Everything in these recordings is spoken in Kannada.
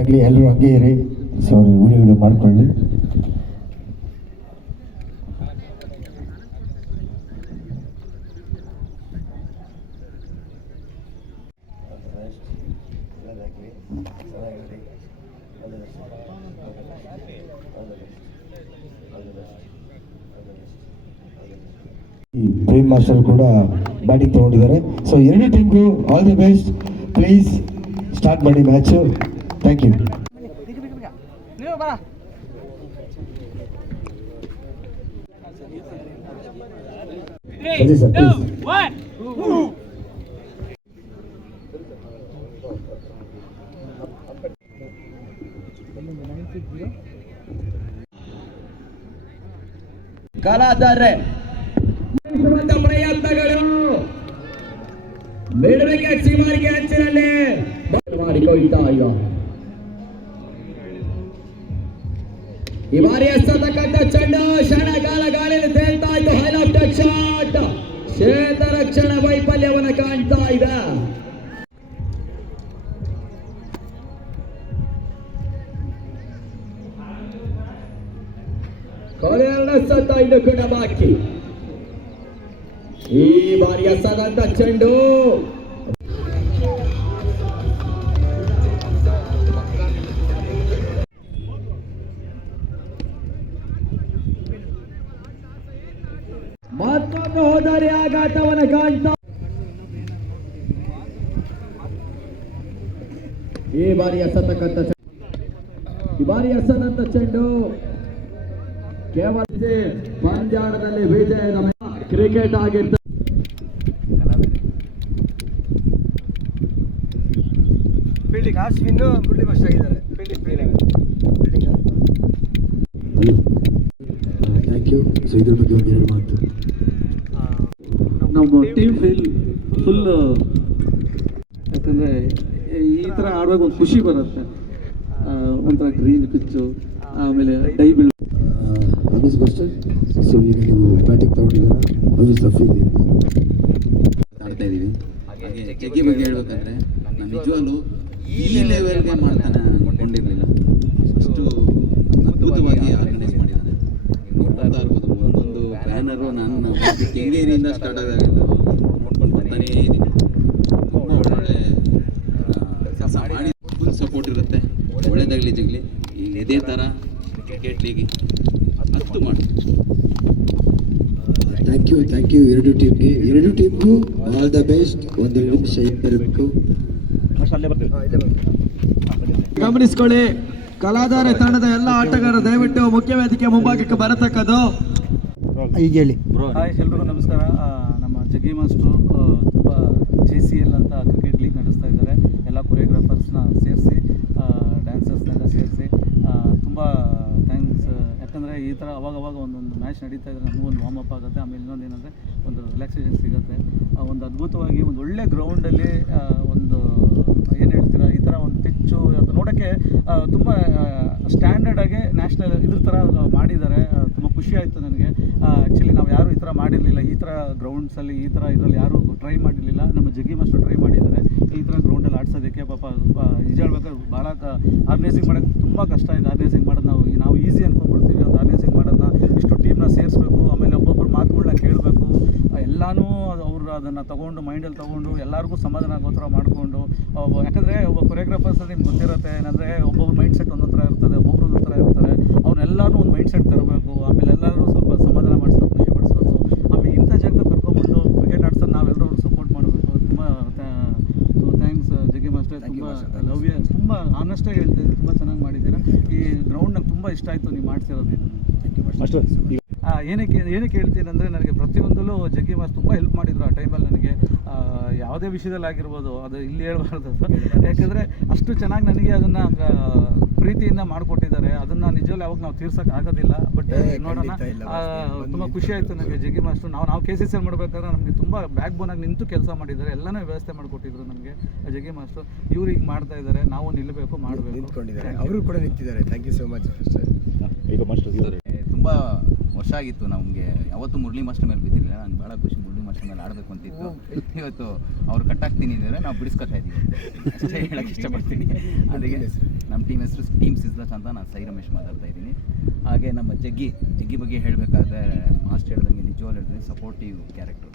ಆಗಲಿ ಎಲ್ಲರೂ ಹಂಗೆ ಇರಿ. ಸೊ ವಿಡಿಯೋ ಮಾಡ್ಕೊಳ್ಳಿ. ಈ ಪ್ರೇಮ್ ಮಾಸ್ಟರ್ ಕೂಡ ಬ್ಯಾಟಿಂಗ್ ತಗೊಂಡಿದ್ದಾರೆ. ಸೊ ಎರಡೂ ಟೀಮ್ಗೂ all the best. Please start ಮಾಡಿ ಮ್ಯಾಚು. Thank you. ಸರಿ ಸರ್, ಕಲಾತಾರೆ ಪ್ರಯತ್ನಗಳು ಬೇಡಬೇಕೆ ಸೀಮಾರಿಗೆ ಅಂಚಿನಲ್ಲಿ ಮಾಡಿಕೊಳ್ತಾ ಇಲ್ಲ. ಈ ಬಾರಿ ಎಸ್ತಕ್ಕಂಥ ಚೆಂಡು ಕ್ಷಣಕಾಲ ಗಾಳಿಯಲ್ಲಿ ತೇಲ್ತಾ ಇತ್ತು. ಹೈ ಲೆಫ್ಟ್ ಶಾಟ್, ಕ್ಷೇತ್ರ ರಕ್ಷಣಾ ವೈಫಲ್ಯವನ್ನು ಕಾಣ್ತಾ ಇದೆ. ಕೊನೆಯ ಸತ್ತ ಇದು ಕೂಡ ಬಾಕಿ. ಈ ಬಾರಿ ಎಸದಂತ ಚೆಂಡು ಮತ್ತೊಂದು ಹೋದರೆ ಆಘಾತವನ್ನು ಕಾಣ್ತಾ. ಈ ಬಾರಿ ಎಸತಕ್ಕಂಥ ಚೆಂಡು ಕೇವಲ ಪಂದ್ಯಾಟದಲ್ಲಿ ವಿಜಯದ ಕ್ರಿಕೆಟ್ ಆಗಿರ್ತ. ಫೀಲ್ಡಿಂಗ್ ಅಶ್ವಿನ್ ಮುರಳಿ ಫಸ್ಟ್ ಆಗಿದ್ದಾರೆ. Thank you. ಸೊ ಇದ್ರ ಬಗ್ಗೆ ಒಂದು ಎರಡು ಮಾತು. ನಮ್ಮ ಟೀಮ್ ಫುಲ್ ಯಾಕಂದರೆ ಈ ಥರ ಆಡುವಾಗ ಒಂದು ಖುಷಿ ಬರುತ್ತೆ. ಒಂಥರ ಗ್ರೀನ್ ಪಿಚ್ಚು, ಆಮೇಲೆ ಡೈ ಬಿಲ್. ಅಮಿಸ್ ಮಾಸ್ಟರ್, ಸೊ ಈಗ ನೀವು ಬ್ಯಾಟಿಂಗ್ ತಗೊಂಡಿದ್ದೀರಾ, ಅಮಿಸ್ ಫೀಲ್ ಆಡ್ತಾ ಇದ್ದೀವಿ. ಹಾಗೆ ಜಗ್ಗಿ ಬಗ್ಗೆ ಹೇಳ್ಬೇಕಂದ್ರೆ ನಾನು ನಿಜವಾಗ್ಲೂ ಈ ಲೆವೆಲ್ಗೆ ಮಾಡ್ತಾನೆ ಅಂದ್ಕೊಂಡಿರಲಿಲ್ಲ. ಅಷ್ಟು ಅದ್ಭುತವಾಗಿ ಆರ್ಗನೈಸ್ ಮಾಡಿದ್ದಾನೆ. ನೋಡ್ತಾ ಇರ್ಬೋದು, ಒಂದೊಂದು ಬ್ಯಾನರು ನಾನು ಕೆಂಗೇರಿಯಿಂದ ಸ್ಟಾರ್ಟ್ ಆದಾಗ ನೋಡ್ಕೊಂಡು ಬರ್ತಾನೇ ಇದ್ದೀನಿ. ತುಂಬ ಒಳ್ಳೊಳ್ಳೆ ಕೆಲಸ ಮಾಡಿ ಫುಲ್ ಸಪೋರ್ಟ್ ಇರುತ್ತೆ. ಒಳ್ಳೇದಾಗಲಿ ಜಗ್ಲಿ. ಈಗ ಇದೇ ಥರ ಕ್ರಿಕೆಟ್ ಲೀಗ್ ಹತ್ತು ಮಾಡಿ. ಥ್ಯಾಂಕ್ ಯು ಎರಡು ಟೀಮ್ಗೂ ಆಲ್ ದ ಬೆಸ್ಟ್. ಒಂದು ನಿಮಿಷ ಇರಬೇಕು. ಗಮನಿಸ್ಕೊಳ್ಳಿ, ಕಲಾಧಾರೆ ತಂಡದ ಎಲ್ಲ ಆಟಗಾರರು ದಯವಿಟ್ಟು ಮುಖ್ಯ ವೇದಿಕೆ ಮುಂಭಾಗಕ್ಕೆ ಬರತಕ್ಕದ್ದು. ಈಗ ಹೇಳಿ. ಹಾಯ್ ಎಲ್ರಿಗೂ ನಮಸ್ಕಾರ. ನಮ್ಮ ಜಗ್ಗಿ ಮಾಸ್ಟ್ರು ತುಂಬ JCL ಅಂತ ಕ್ರಿಕೆಟ್ ಲೀಗ್ ನಡೆಸ್ತಾ ಇದ್ದಾರೆ. ಎಲ್ಲ ಕೊರಿಯೋಗ್ರಾಫರ್ಸ್ನ ಸೇರಿಸಿ, ಡ್ಯಾನ್ಸರ್ಸ್ನೆಲ್ಲ ಸೇರಿಸಿ ತುಂಬ ಥ್ಯಾಂಕ್ಸ್. ಯಾಕಂದರೆ ಈ ಥರ ಅವಾಗವಾಗ ಒಂದೊಂದು ಮ್ಯಾಚ್ ನಡೀತಾ ಇದ್ದರೆ ನಮಗೂ ಒಂದು ವಾರ್ಮ್ ಅಪ್ ಆಗುತ್ತೆ. ಆಮೇಲೆ ಇನ್ನೊಂದು ಏನಂದರೆ ಒಂದು ರಿಲ್ಯಾಕ್ಸೇಷನ್ ಸಿಗುತ್ತೆ. ಒಂದು ಅದ್ಭುತವಾಗಿ ಒಂದು ಒಳ್ಳೆ ಗ್ರೌಂಡಲ್ಲಿ ಒಂದು ಏನು ಹೇಳ್ತೀರಾ, ಈ ಥರ ಒಂದು ಪಿಚ್ಚು ಅದು ನೋಡೋಕ್ಕೆ ತುಂಬ ಸ್ಟ್ಯಾಂಡರ್ಡಾಗಿ ನ್ಯಾಷನಲ್ ಇದ್ರ ಥರ ಮಾಡಿದ್ದಾರೆ. ತುಂಬ ಖುಷಿ ಆಯಿತು ನನಗೆ. ಆ್ಯಕ್ಚುಲಿ ನಾವು ಯಾರೂ ಈ ಥರ ಮಾಡಿರಲಿಲ್ಲ. ಈ ಥರ ಗ್ರೌಂಡ್ಸಲ್ಲಿ ಈ ಥರ ಇದರಲ್ಲಿ ಯಾರೂ ಟ್ರೈ ಮಾಡಿರಲಿಲ್ಲ. ನಮ್ಮ ಜಗ್ಗಿ ಮಾಸ್ಟರ್ ಟ್ರೈ ಮಾಡಿದ್ದಾರೆ ಈ ಥರ ಗ್ರೌಂಡಲ್ಲಿ ಆಡ್ಸೋದಕ್ಕೆ. ಪಾಪ ನಿಜ ಹೇಳ್ಬೇಕಾದ್ರೆ ಭಾಳ ಆರ್ಗನೈಸಿಂಗ್ ಮಾಡೋಕ್ಕೆ ತುಂಬ ಕಷ್ಟ ಇದೆ. ಆರ್ಗನೈಸಿಂಗ್ ಮಾಡೋದು ನಾವು ಈಸಿ ಅಂದ್ಕೊಂಡ್ಬಿಡ್ತೀವಿ. ಒಂದು ಆರ್ಗನೈಸಿಂಗ್ ಮಾಡೋದನ್ನ ಇಷ್ಟು ಟೀಮ್ನ ಸೇರಿಸ್ಬೇಕು, ಆಮೇಲೆ ಒಬ್ಬೊಬ್ಬರು ಮಾತುಗಳನ್ನ ಕೇಳಬೇಕು, ಎಲ್ಲನೂ ಅವರು ಅದನ್ನು ತೊಗೊಂಡು ಮೈಂಡಲ್ಲಿ ತೊಗೊಂಡು ಎಲ್ಲರಿಗೂ ಸಮಾಧಾನ ಆಗೋ ಥರ ಮಾಡಿಕೊಂಡು. ಯಾಕಂದರೆ ಒಬ್ಬ ಕೊರಿಯೋಗ್ರಾಫರ್ಸ್ ನಿಮ್ಗೆ ಗೊತ್ತಿರುತ್ತೆ ಏನಂದರೆ ಒಬ್ಬೊಬ್ಬರು ಮೈಂಡ್ ಸೆಟ್ ಒಂದೊಂದು ಥರ ಇರ್ತದೆ, ಒಬ್ಬೊಬ್ರು ಒಂದೊಂದು ಥರ ಇರ್ತಾರೆ. ಅವ್ರನ್ನೆಲ್ಲರೂ ಒಂದು ಮೈಂಡ್ ಸೆಟ್ ತರಬೇಕು. ಆಮೇಲೆ ಎಲ್ಲರೂ ಸ್ವಲ್ಪ ಸಮಾಧಾನ ಮಾಡಿಸ್ಬೇಕು, ಖುಷಿ ಪಡಿಸ್ಬೇಕು. ಆಮೇಲೆ ಇಂಥ ಜಾಗದಲ್ಲಿ ಕರ್ಕೊಂಡ್ಬಂದು ಕ್ರಿಕೆಟ್ ಆಡ್ಸೋದು ನಾವೆಲ್ಲರೂ ಸಪೋರ್ಟ್ ಮಾಡಬೇಕು. ತುಂಬ ಥ್ಯಾಂಕ್ಸ್ ಜಗ್ಗಿ ಮಾಸ್ಟರ್. ತುಂಬ ಲವ್ ಯು. ತುಂಬ ಆನೆಸ್ಟಾಗಿ ಹೇಳ್ತಿದ್ದೀನಿ, ತುಂಬ ಚೆನ್ನಾಗಿ ಮಾಡಿದ್ದೀರಾ. ಈ ಗ್ರೌಂಡ್ ನಂಗೆ ತುಂಬ ಇಷ್ಟ ಆಯಿತು ನೀವು ಮಾಡಿಸಿರೋದು. ಏನಕ್ಕೆ ಹೇಳ್ತೀನಿ ಅಂದರೆ, ನನಗೆ ಪ್ರತಿಯೊಂದಲ್ಲೂ ಜಗ್ಗಿ ಮಾಸ್ಟರ್ ತುಂಬ ಹೆಲ್ಪ್ ಮಾಡಿದರು ಆ ಟೈಮಲ್ಲಿ ನನಗೆ. ಯಾವುದೇ ವಿಷಯದಲ್ಲಿ ಆಗಿರ್ಬೋದು, ಅದು ಇಲ್ಲಿ ಹೇಳ್ಬಾರ್ದು. ಯಾಕಂದರೆ ಅಷ್ಟು ಚೆನ್ನಾಗಿ ನನಗೆ ಅದನ್ನು ಪ್ರೀತಿಯಿಂದ ಮಾಡಿಕೊಟ್ಟಿದ್ದಾರೆ. ಅದನ್ನು ನಿಜವಲ್ಲ ಯಾವಾಗ ನಾವು ತೀರ್ಸೋಕೆ ಆಗೋದಿಲ್ಲ. ಬಟ್ ನೋಡೋಣ, ತುಂಬ ಖುಷಿ ಆಯಿತು ನನಗೆ. ಜಗ್ಗಿ ಮಾಸ್ಟರ್ ನಾವು KCCL ಮಾಡಬೇಕಾದ್ರೆ ನಮಗೆ ತುಂಬ ಬ್ಯಾಕ್ ಬೋನಾಗಿ ನಿಂತು ಕೆಲಸ ಮಾಡಿದ್ದಾರೆ. ಎಲ್ಲನೇ ವ್ಯವಸ್ಥೆ ಮಾಡಿಕೊಟ್ಟಿದ್ರು ನಮಗೆ ಜಗ್ಗಿ ಮಾಸ್ಟರ್. ಇವ್ರು ಈಗ ಮಾಡ್ತಾ ಇದ್ದಾರೆ, ನಾವು ನಿಲ್ಲಬೇಕು, ಮಾಡಬೇಕು. ಅವರು ಕೂಡ ನಿಂತಿದ್ದಾರೆ. Thank you so much. ತುಂಬ ವರ್ಷ ಆಗಿತ್ತು ನಮಗೆ. ಯಾವತ್ತೂ ಮುರಳಿ ಮಾಸ್ಟರ್ ಮೇಲೆ ಬಿದ್ದಿರಲಿಲ್ಲ. ನಂಗೆ ಭಾಳ ಖುಷಿ ಮುರಳಿ ಮಾಸ್ಟರ್ ಮೇಲೆ ಆಡಬೇಕು ಅಂತಿತ್ತು. ಇವತ್ತು ಅವ್ರು ಕಟ್ಟಾಗ್ತೀನಿ ಅಂದರೆ ನಾವು ಬಿಡಿಸ್ಕೊತಾ ಇದ್ದೀವಿ ಅಷ್ಟೇ ಹೇಳೋಕ್ಕೆ ಇಷ್ಟಪಡ್ತೀನಿ. ಅದಕ್ಕೆ ನಮ್ಮ ಟೀಮ್ ಹೆಸರು ಟೀಮ್ ಸಿಸ್ಲಸ್ ಅಂತ. ನಾನು ಸಾಯಿ ರಮೇಶ್ ಮಾತಾಡ್ತಾ ಇದ್ದೀನಿ. ಹಾಗೆ ನಮ್ಮ ಜಗ್ಗಿ ಬಗ್ಗೆ ಹೇಳಬೇಕಾದ್ರೆ ಮಾಸ್ಟರ್ ಹೇಳ್ದಂಗೆ ನಿಜವಾಗ್ಲೂ ಹೇಳ್ತೀನಿ, ಸಪೋರ್ಟಿವ್ ಕ್ಯಾರೆಕ್ಟರ್.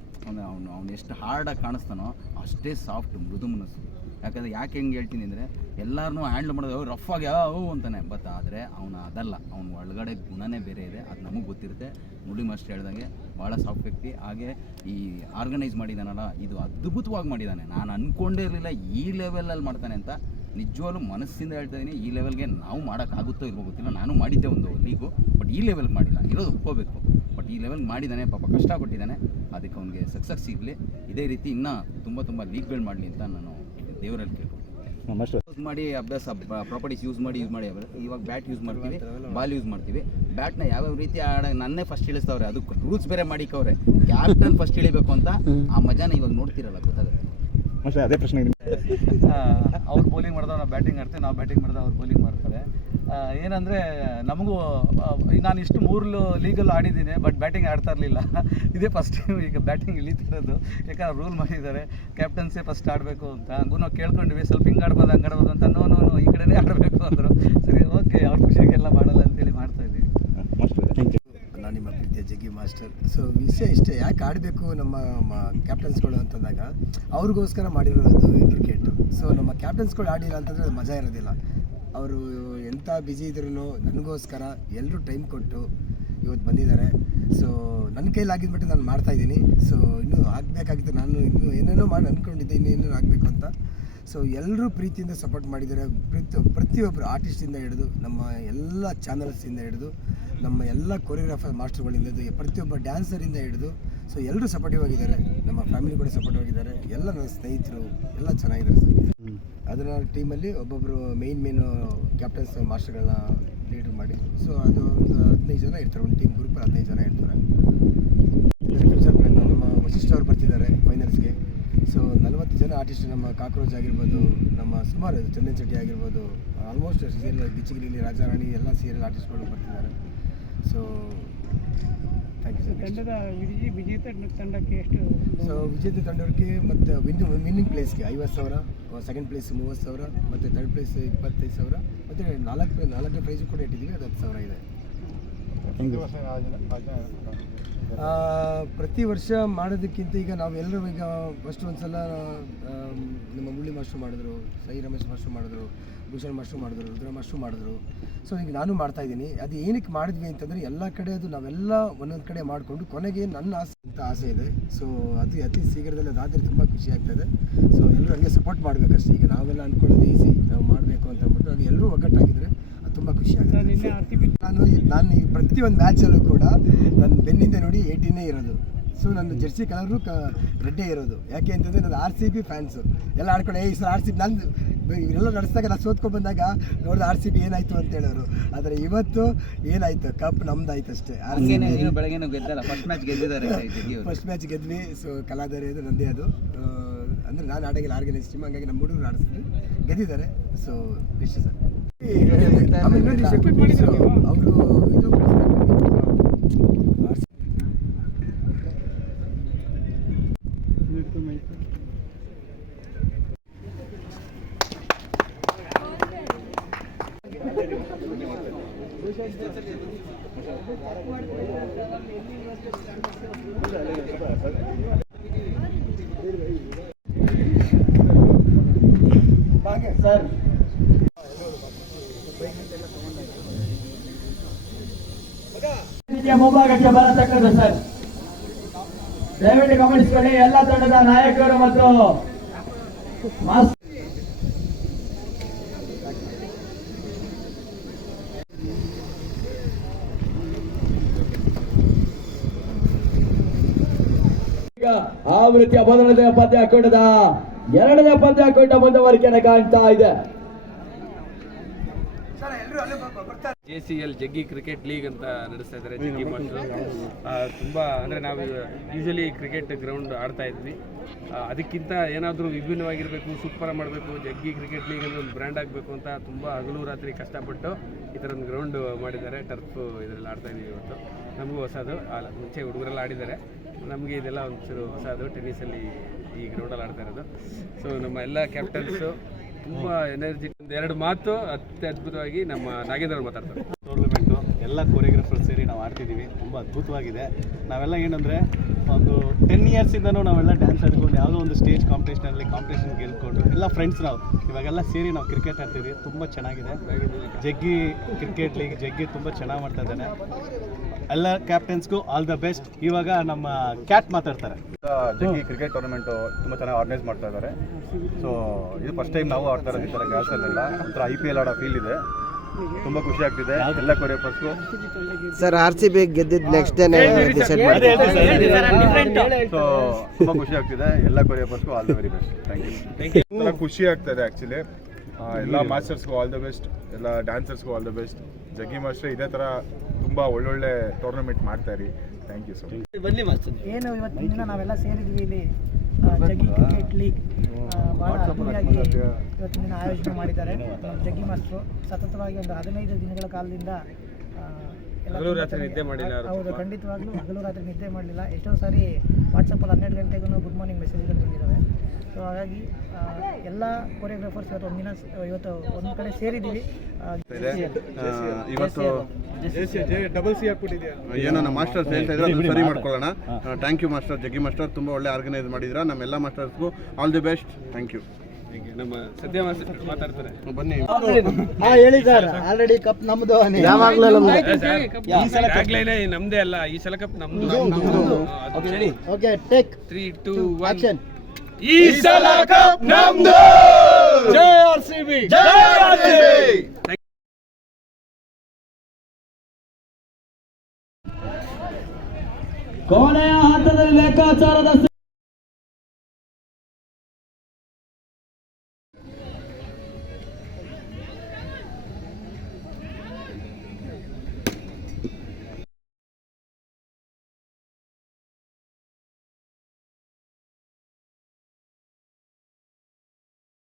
ಅವನು ಎಷ್ಟು ಹಾರ್ಡಾಗಿ ಕಾಣಿಸ್ತಾನೋ ಅಷ್ಟೇ ಸಾಫ್ಟ್, ಮೃದು ಮನಸ್ಸು. ಯಾಕಂದರೆ ಯಾಕೆ ಹೆಂಗೆ ಹೇಳ್ತೀನಿ ಅಂದರೆ, ಎಲ್ಲರನ್ನೂ ಹ್ಯಾಂಡ್ಲ್ ಮಾಡೋದು ರಫ್ ಆಗಿ ಅಂತಾನೆ, ಬಟ್ ಆದರೆ ಅವನು ಅದಲ್ಲ, ಅವ್ನ ಒಳಗಡೆ ಗುಣನೇ ಬೇರೆ ಇದೆ. ಅದು ನಮಗೆ ಗೊತ್ತಿರುತ್ತೆ. ಮುರಳಿ ಮಾಸ್ಟರ್ ಹೇಳ್ದಂಗೆ ಭಾಳ ಸಾಫ್ಟ್ ವ್ಯಕ್ತಿ. ಹಾಗೆ ಈ ಆರ್ಗನೈಸ್ ಮಾಡಿದ್ದಾನಲ್ಲ, ಇದು ಅದ್ಭುತವಾಗಿ ಮಾಡಿದ್ದಾನೆ. ನಾನು ಅಂದ್ಕೊಂಡೇ ಇರಲಿಲ್ಲ ಈ ಲೆವೆಲಲ್ಲಿ ಮಾಡ್ತಾನೆ ಅಂತ. ನಿಜವಾಗ್ಲೂ ಮನಸ್ಸಿಂದ ಹೇಳ್ತಾ ಇದ್ದೀನಿ, ಈ ಲೆವೆಲ್ಗೆ ನಾವು ಮಾಡೋಕ್ಕಾಗುತ್ತೋ ಇಲ್ವೋ ಗೊತ್ತಿಲ್ಲ. ನಾನು ಮಾಡಿದ್ದೆ ಒಂದು ಲೀಗು, ಬಟ್ ಈ ಲೆವೆಲ್ಗೆ ಮಾಡಿಲ್ಲ, ಇರೋದು ಒಪ್ಕೋಬೇಕು. ಬಟ್ ಈ ಲೆವೆಲ್ಗೆ ಮಾಡಿದ್ದಾನೆ, ಪಾಪ ಕಷ್ಟಪಟ್ಟಿದ್ದಾನೆ. ಅದಕ್ಕೆ ಅವ್ನಿಗೆ ಸಕ್ಸಸ್ ಸಿಗಲಿ. ಇದೇ ರೀತಿ ಇನ್ನೂ ತುಂಬ ಲೀಗ್ಗಳು ಮಾಡಲಿ ಅಂತ ನಾನು ದೇವರಲ್ಲಿ ಕೇಳ್ಕೊಳ್ತೀನಿ. ಯೂಸ್ ಮಾಡಿ ಅಭ್ಯಾಸ, ಪ್ರಾಪರ್ಟೀಸ್ ಯೂಸ್ ಮಾಡಿ ಇವಾಗ ಬ್ಯಾಟ್ ಯೂಸ್ ಮಾಡ್ತೀವಿ, ಬಾಲ್ ಯೂಸ್ ಮಾಡ್ತೀವಿ. ಬ್ಯಾಟ್ನ ಯಾವ್ಯಾವ ರೀತಿ ನನ್ನೇ ಫಸ್ಟ್ ಇಳಿಸ್ತವ್ರೆ, ಅದಕ್ಕೆ ರೂಲ್ಸ್ ಬೇರೆ ಮಾಡಿಕವ್ರೆ. ಕ್ಯಾಪ್ಟನ್ ಫಸ್ಟ್ ಇಳಿಬೇಕು ಅಂತ. ಆ ಮಜಾನ ಇವಾಗ ನೋಡ್ತಿರಲ್ಲ, ಗೊತ್ತಾಗುತ್ತೆ. ಅದೇ ಪ್ರಶ್ನೆ. ಅವ್ರು ಬೌಲಿಂಗ್ ಮಾಡಿದಾಗ ನಾವು ಬ್ಯಾಟಿಂಗ್ ಆಡ್ತೀವಿ, ನಾವು ಬ್ಯಾಟಿಂಗ್ ಮಾಡಿದಾಗ ಅವ್ರು ಬೌಲಿಂಗ್ ಮಾಡ್ತಾರೆ. ಏನಂದರೆ ನಮಗೂ ನಾನು ಇಷ್ಟು 3 ಲೀಗಲ್ಲಿ ಆಡಿದ್ದೀನಿ, ಬಟ್ ಬ್ಯಾಟಿಂಗ್ ಆಡ್ತಾ ಇರಲಿಲ್ಲ. ಇದೇ ಫಸ್ಟ್ ಟೈಮ್ ಈಗ ಬ್ಯಾಟಿಂಗ್ ಇಳಿತಿರೋದು. ಯಾಕಂದ್ರೆ ರೂಲ್ ಮಾಡಿದ್ದಾರೆ ಕ್ಯಾಪ್ಟನ್ಸೇ ಫಸ್ಟ್ ಆಡಬೇಕು ಅಂತ. ಹಂಗೂ ನಾವು ಕೇಳ್ಕೊಂಡ್ವಿ, ಸ್ವಲ್ಪ ಹಿಂಗೆ ಆಡ್ಬೋದು ಹಂಗೆ ಆಡ್ಬೋದು ಅಂತ. ನೋ ಈ ಕಡೆನೇ ಆಡಬೇಕು ಅಂದರು. ಸರಿ, ಓಕೆ, ಅವ್ರ ಖುಷಿಗೆಲ್ಲ ಮಾಡಲ್ಲ ಅಂತೇಳಿ ಮಾಡ್ತಾಯಿದ್ವಿ. ನಾನು ನಿಮ್ಮ ಪ್ರೀತಿಯ ಜಗ್ಗಿ ಮಾಸ್ಟರ್. ಸೊ ವಿಷಯ ಇಷ್ಟೇ, ಯಾಕೆ ಆಡಬೇಕು ನಮ್ಮ ಕ್ಯಾಪ್ಟನ್ಸ್ಗಳು ಅಂತಂದಾಗ ಅವ್ರಿಗೋಸ್ಕರ ಮಾಡಿರೋದು ಕ್ರಿಕೆಟು. ಸೊ ನಮ್ಮ ಕ್ಯಾಪ್ಟನ್ಸ್ಗಳು ಆಡಿಲ್ಲ ಅಂತಂದರೆ ಮಜಾ ಇರೋದಿಲ್ಲ. ಅವರು ಎಂಥ ಬ್ಯುಸಿ ಇದ್ರೂ ನನಗೋಸ್ಕರ ಎಲ್ಲರೂ ಟೈಮ್ ಕೊಟ್ಟು ಇವತ್ತು ಬಂದಿದ್ದಾರೆ. ಸೊ ನನ್ನ ಕೈಲಾಗಿದ್ಬಿಟ್ಟು ನಾನು ಮಾಡ್ತಾಯಿದ್ದೀನಿ. ಸೊ ಇನ್ನೂ ಆಗಬೇಕಾಗಿತ್ತು, ನಾನು ಇನ್ನೂ ಏನೇನೋ ಮಾಡಿ ಅಂದ್ಕೊಂಡಿದ್ದೆ, ಇನ್ನೇನೋ ಆಗಬೇಕು ಅಂತ. ಸೊ ಎಲ್ಲರೂ ಪ್ರೀತಿಯಿಂದ ಸಪೋರ್ಟ್ ಮಾಡಿದ್ದಾರೆ. ಪ್ರತಿಯೊಬ್ಬರು ಆರ್ಟಿಸ್ಟಿಂದ ಹಿಡಿದು, ನಮ್ಮ ಎಲ್ಲ ಚಾನಲ್ಸಿಂದ ಹಿಡಿದು, ನಮ್ಮ ಎಲ್ಲ ಕೊರಿಯೋಗ್ರಾಫರ್ ಮಾಸ್ಟರ್ಗಳಿಂದ ಹಿಡಿದು, ಪ್ರತಿಯೊಬ್ಬ ಡ್ಯಾನ್ಸರಿಂದ ಹಿಡಿದು, ಸೊ ಎಲ್ಲರೂ ಸಪೋರ್ಟಿವ್ ಆಗಿದ್ದಾರೆ. ನಮ್ಮ ಫ್ಯಾಮಿಲಿ ಕೂಡ ಸಪೋರ್ಟಿವ್ ಆಗಿದ್ದಾರೆ. ಎಲ್ಲ ನನ್ನ ಸ್ನೇಹಿತರು ಎಲ್ಲ ಚೆನ್ನಾಗಿದ್ದಾರೆ ಸರ್. ಅದರ ಟೀಮಲ್ಲಿ ಒಬ್ಬೊಬ್ಬರು ಮೇನ್ ಕ್ಯಾಪ್ಟನ್ಸ್ ಮಾಸ್ಟರ್ಗಳನ್ನ ಲೀಡ್ ಮಾಡಿ, ಸೊ ಅದು ಒಂದು 15 ಜನ ಇರ್ತಾರೆ. ಒಂದು ಟೀಮ್ ಗ್ರೂಪಲ್ಲಿ 15 ಜನ ಇರ್ತಾರೆ. ಫ್ಯೂಚರ್ ಪ್ಲಾನ್ ನಮ್ಮ ವಶಿಷ್ಠ ಅವ್ರು ಬರ್ತಿದ್ದಾರೆ ಫೈನಲ್ಸ್ಗೆ. ಸೊ 40 ಜನ ಆರ್ಟಿಸ್ಟ್, ನಮ್ಮ ಕಾಕ್ರೋಚ್ ಆಗಿರ್ಬೋದು, ನಮ್ಮ ಸುಮಾರು ಚಂದನ್ ಚಟ್ಟಿ ಆಗಿರ್ಬೋದು, ಆಲ್ಮೋಸ್ಟ್ ಸೀರಿಯಲ್ ಗಿಚ್ಚಿಗಿಲಿ, ರಾಜಾರಾಣಿ ಎಲ್ಲ ಸೀರಿಯಲ್ ಆರ್ಟಿಸ್ಟ್ಗಳು ಬರ್ತಿದ್ದಾರೆ. So thank you sir. ವಿಜೇತ ತಂಡಕ್ಕೆ ಎಷ್ಟು? ಸೊ ವಿಜೇತ ತಂಡಕ್ಕೆ ಮತ್ತು ವಿನ್ನಿಂಗ್ ಪ್ಲೇಸ್ಗೆ 50,000, ಸೆಕೆಂಡ್ ಪ್ಲೇಸ್ 30,000, ಮತ್ತು ಥರ್ಡ್ ಪ್ಲೇಸ್ 25,000, ಮತ್ತು ನಾಲ್ಕನೇ ಪ್ರೈಸು ಕೂಡ ಇಟ್ಟಿದ್ದೀವಿ, ಅದು 10,000 ಇದೆ. ಪ್ರತಿ ವರ್ಷ ಮಾಡೋದಕ್ಕಿಂತ ಈಗ ನಾವೆಲ್ಲರೂ ಈಗ ಫಸ್ಟ್ ಒಂದು ಸಲ ನಮ್ಮ ಮುರಳಿ ಮಾಸ್ಟ್ರು ಮಾಡಿದ್ರು, ಸಾಯಿ ರಮೇಶ್ ಮಾಸ್ಟ್ರು ಮಾಡಿದ್ರು, ಭೂಷಣ್ ಮಾಸ್ಟ್ರು ಮಾಡಿದ್ರು, ರುದ್ರ ಮಾಸ್ಟ್ರು ಮಾಡಿದ್ರು. ಸೊ ಈಗ ನಾನು ಮಾಡ್ತಾಯಿದ್ದೀನಿ. ಅದು ಏನಕ್ಕೆ ಮಾಡಿದ್ವಿ ಅಂತಂದರೆ, ಎಲ್ಲ ಕಡೆ ಅದು ನಾವೆಲ್ಲ ಒಂದೊಂದು ಕಡೆ ಮಾಡಿಕೊಂಡು ಕೊನೆಗೆ ನನ್ನ ಆಸೆ ಇದೆ. ಸೊ ಅದು ಅತಿ ಶೀಘ್ರದಲ್ಲಿ ಅದಾದರೆ ತುಂಬ ಖುಷಿ ಆಗ್ತಾಯಿದೆ. ಸೊ ಎಲ್ಲರೂ ಹಂಗೆ ಸಪೋರ್ಟ್ ಮಾಡಬೇಕಷ್ಟೇ. ಈಗ ನಾವೆಲ್ಲ ಅಂದ್ಕೊಳ್ಳೋದು ಈಸಿ, ನಾವು ಮಾಡಬೇಕು ಅಂತ ಅಂದ್ಬಿಟ್ಟು ಅದು ಎಲ್ಲರೂ ಒಗ್ಗಟ್ಟಾಗಿದ್ದರೆ ಅದು ತುಂಬ ಖುಷಿ ಆಗುತ್ತೆ. ನಾನು ಈ ಪ್ರತಿಯೊಂದು ಮ್ಯಾಚಲ್ಲೂ ಕೂಡ ನನ್ನ ಬೆನ್ನಿಂದ ನೋಡಿ 18 ಇರೋದು. ಸೊ ನನ್ನ ಜೆರ್ಸಿ ಕಲರು ರೆಡ್ಡೇ ಇರೋದು. ಯಾಕೆ ಅಂತಂದರೆ ನಾನು RCB ಫ್ಯಾನ್ಸು. ಎಲ್ಲ ಆಡ್ಕೊಂಡು ಈ ಸಲ RCB, ನಾನು ಇವರೆಲ್ಲ ನಡೆಸಿದಾಗ ನಾನು ಸೋತ್ಕೊಂಡು ಬಂದಾಗ ನೋಡಿದ RCB ಏನಾಯಿತು ಅಂತ ಹೇಳೋರು. ಆದರೆ ಇವತ್ತು ಏನಾಯಿತು, ಕಪ್ ನಮ್ದಾಯ್ತು ಅಷ್ಟೇ. ಬೆಳಗ್ಗೆ ಗೆದ್ದಲ್ಲ, ಫಸ್ಟ್ ಮ್ಯಾಚ್ ಗೆದ್ವಿ. ಸೊ ಕಲಾಧಾರಿ ಅದು ನಂದೇ. ಅದು ಅಂದರೆ ನಾನು ಆಡೋಗಿಲ್ಲ, ಆರ್ಗನೈಸ್ ಟೀಮ್, ಹಂಗಾಗಿ ನಮ್ಮ ಹುಡುಗರು ಆಡಿಸಿದ್ವಿ, ಗೆದ್ದಿದ್ದಾರೆ. ಸೊ ಇಷ್ಟ ಸರ್. ಅವರು ಇದು ಸರ್ ಮುಂಭಾಗಕ್ಕೆ ಬರತಕ್ಕದ್ದು ಸರ್. ದಯವಿಟ್ಟು ಗಮನಿಸಿಕೊಳ್ಳಿ, ಎಲ್ಲ ತಂಡದ ನಾಯಕರು ಮತ್ತು ಆವೃತ್ತಿಯ ಮೊದಲನೇ ಪಂದ್ಯಾಕೂಟದ 2ನೇ ಪಂದ್ಯಾಕೂಟ ಮುಂದುವರಿಕೆಯನ್ನು ಕಾಣ್ತಾ ಇದೆ. JCL ಜಗ್ಗಿ ಕ್ರಿಕೆಟ್ ಲೀಗ್ ಅಂತ ನಡೆಸ್ತಾ ಇದ್ದಾರೆ ಜಗ್ಗಿ ಮಾಸ್ಟ್ರು. ತುಂಬ ಅಂದರೆ ನಾವು ಯೂಶಲಿ ಕ್ರಿಕೆಟ್ ಗ್ರೌಂಡ್ ಆಡ್ತಾ ಇದ್ವಿ. ಅದಕ್ಕಿಂತ ಏನಾದರೂ ವಿಭಿನ್ನವಾಗಿರಬೇಕು, ಸೂಪರ್ ಮಾಡಬೇಕು, ಜಗ್ಗಿ ಕ್ರಿಕೆಟ್ ಲೀಗ್ ಅಂದರೆ ಒಂದು ಬ್ರ್ಯಾಂಡ್ ಆಗಬೇಕು ಅಂತ ತುಂಬ ಹಗಲು ರಾತ್ರಿ ಕಷ್ಟಪಟ್ಟು ಈ ಥರ ಒಂದು ಗ್ರೌಂಡ್ ಮಾಡಿದ್ದಾರೆ. ಟರ್ಫ್ ಇದರಲ್ಲಿ ಆಡ್ತಾ ಇದ್ದೀವಿ ಇವತ್ತು. ನಮಗೂ ಹೊಸದು, ಮುಂಚೆ ಹುಡುಗರೆಲ್ಲ ಆಡಿದ್ದಾರೆ, ನಮಗೆ ಇದೆಲ್ಲ ಒಂಚೂರು ಹೊಸದು. ಟೆನ್ನಿಸಲ್ಲಿ ಈ ಗ್ರೌಂಡಲ್ಲಿ ಆಡ್ತಾ ಇರೋದು. ಸೊ ನಮ್ಮ ಎಲ್ಲ ಕ್ಯಾಪ್ಟನ್ಸು ತುಂಬ ಎನರ್ಜಿ. ಎರಡು ಮಾತು ಅತ್ಯದ್ಭುತವಾಗಿ ನಮ್ಮ ನಾಗೇಂದ್ರ ಮಾತಾಡ್ತಾರೆ. ಟೂರ್ನಮೆಂಟು ಎಲ್ಲ ಕೊರಿಯೋಗ್ರಾಫರ್ ಸೇರಿ ನಾವು ಆಡ್ತಿದ್ದೀವಿ, ತುಂಬ ಅದ್ಭುತವಾಗಿದೆ. ನಾವೆಲ್ಲ ಏನಂದರೆ ಒಂದು 10 ಇಯರ್ಸಿಂದನೂ ನಾವೆಲ್ಲ ಡ್ಯಾನ್ಸ್ ಆಡ್ಕೊಂಡು ಯಾವುದೋ ಒಂದು ಸ್ಟೇಜ್ ಕಾಂಪಿಟೇಷನ್ ಗೆಲ್ಕೊಂಡು ಎಲ್ಲ ಫ್ರೆಂಡ್ಸ್ ನಾವು ಇವಾಗೆಲ್ಲ ಸೇರಿ ನಾವು ಕ್ರಿಕೆಟ್ ಆಡ್ತಿದ್ದೀವಿ. ತುಂಬ ಚೆನ್ನಾಗಿದೆ. ಜಗ್ಗಿ ಕ್ರಿಕೆಟ್ ಲೀಗ್ ಜಗ್ಗಿ ತುಂಬ ಚೆನ್ನಾಗಿ ಮಾಡ್ತಾ ಇದ್ದಾನೆ. ಎಲ್ಲ ಕ್ಯಾಪ್ಟನ್ಸ್ಗೂ ಆಲ್ ದ ಬೆಸ್ಟ್. ಇವಾಗ ನಮ್ಮ ಕ್ಯಾಟ್ ಮಾತಾಡ್ತಾರೆ. ಜಗ್ಗಿ ಕ್ರಿಕೆಟ್ ಟೂರ್ನಮೆಂಟು ತುಂಬ ಚೆನ್ನಾಗಿ ಆರ್ಗನೈಸ್ ಮಾಡ್ತಾ ಇದ್ದಾರೆ. ಸೊ ಇದು ಫಸ್ಟ್ ಟೈಮ್ ನಾವು ಆಡ್ತಾ ಇರೋದು ಈ ಥರ ಗ್ಯಾಸಲ್ಲೆಲ್ಲ. ಒಂಥರ IPL ಆಡೋ ಫೀಲ್ ಇದೆ, ತುಂಬ ಖುಷಿ ಆಗ್ತಿದೆ ಎಲ್ಲ ಕೊರಿಯೋಗ್ರಾಫರ್ಸ್ಗೂ. ಸರ್ RCB ಗೆದ್ದಿದ್ದು ನೆಕ್ಸ್ಟ್ ಡೇನೇ ಡಿಸೈಡ್ ಮಾಡಿ. ಸೊ ತುಂಬ ಖುಷಿ ಆಗ್ತಿದೆ ಎಲ್ಲ ಕೊರಿಯೋಗ್ರಾಫರ್ಸ್ಗೂ all the very best. Thank you. ತುಂಬ ಖುಷಿ ಆಗ್ತದೆ ಆ್ಯಕ್ಚುಲಿ. ಎಲ್ಲ ಮಾಸ್ಟರ್ಸ್ಗೂ ಆಲ್ ದ ಬೆಸ್ಟ್, ಎಲ್ಲ ಡ್ಯಾನ್ಸರ್ಸ್ಗೂ all the best. Jaggi master ಇದೇ ಥರ ತುಂಬ ಒಳ್ಳೊಳ್ಳೆ ಟೂರ್ನಮೆಂಟ್ ಮಾಡ್ತಾ ಇರಿ. Thank you so much. ಏನು ಇವತ್ತಿನ ದಿನ ನಾವೆಲ್ಲ ಸೇರಿದ್ವಿ ಇಲ್ಲಿ ಜಗ್ಗಿ ಕ್ರಿಕೆಟ್ ಲೀಗ್ ಭಾಳ ಅದ್ದೂರಿಯಾಗಿ ಇವತ್ತಿನ ದಿನ ಆಯೋಜನೆ ಮಾಡಿದ್ದಾರೆ. ಜಗ್ಗಿ ಮಾಸ್ಟ್ರು ಸತತವಾಗಿ ಒಂದು 15 ದಿನಗಳ ಕಾಲದಿಂದ ಹಗಲು ರಾತ್ರಿ ನಿದ್ದೆ ಮಾಡಿಲ್ಲ. ಹೌದು, ಖಂಡಿತವಾಗ್ಲೂ ಹಗಲು ರಾತ್ರಿ ನಿದ್ದೆ ಮಾಡಲಿಲ್ಲ. ಎಷ್ಟೋ ಸಾರಿ ವಾಟ್ಸಪ್ಪಲ್ಲಿ 12 ಗಂಟೆಗೂ ಗುಡ್ ಮಾರ್ನಿಂಗ್ ಮೆಸೇಜ್ಗಳು ಬಂದಿದ್ದಾವೆ. ಸೊ ಹಾಗಾಗಿ ಎಲ್ಲ ಕೊರಿಯೋಗ್ರಾಫರ್ಸ್ ಇವತ್ತು ಒಂದು ಕಡೆ ಸೇರಿದ್ದೀವಿ. ಇವತ್ತು ಏನೋ ನಮ್ಮ ಮಾಸ್ಟರ್ಸ್ ಹೇಳ್ತಾ ಇದ್ರೆ ಅದನ್ನ ಸರಿ ಮಾಡ್ಕೊಳ್ಳೋಣ. Thank you master, Jaggi master ತುಂಬ ಒಳ್ಳೆ ಆರ್ಗನೈಸ್ ಮಾಡಿದ್ರ. ನಮ್ಮೆಲ್ಲ ಮಾಸ್ಟರ್ಸ್ಗೂ all the best. Thank you. ನಮ್ಮ ಸದ್ಯ ಮಾತಾಡ್ತಾರೆ. ಬನ್ನಿ. ಹೇಳಿ ಸರ್, ಆಲ್ರೆಡಿ ಕಪ್ ನಮ್ದು. ಆಗ್ಲೇನೆ ನಮ್ದೇ ಅಲ್ಲ, ಈ ಸಲ ಕಪ್ ನಮ್ದು. Okay, take 3, 2, 1 action. ಈ ಸಲ ಕಪ್ ನಮ್ದು. ಜೈ RCB. ಕೊನೆಯ ಹಂತದಲ್ಲಿ ಲೆಕ್ಕಾಚಾರದ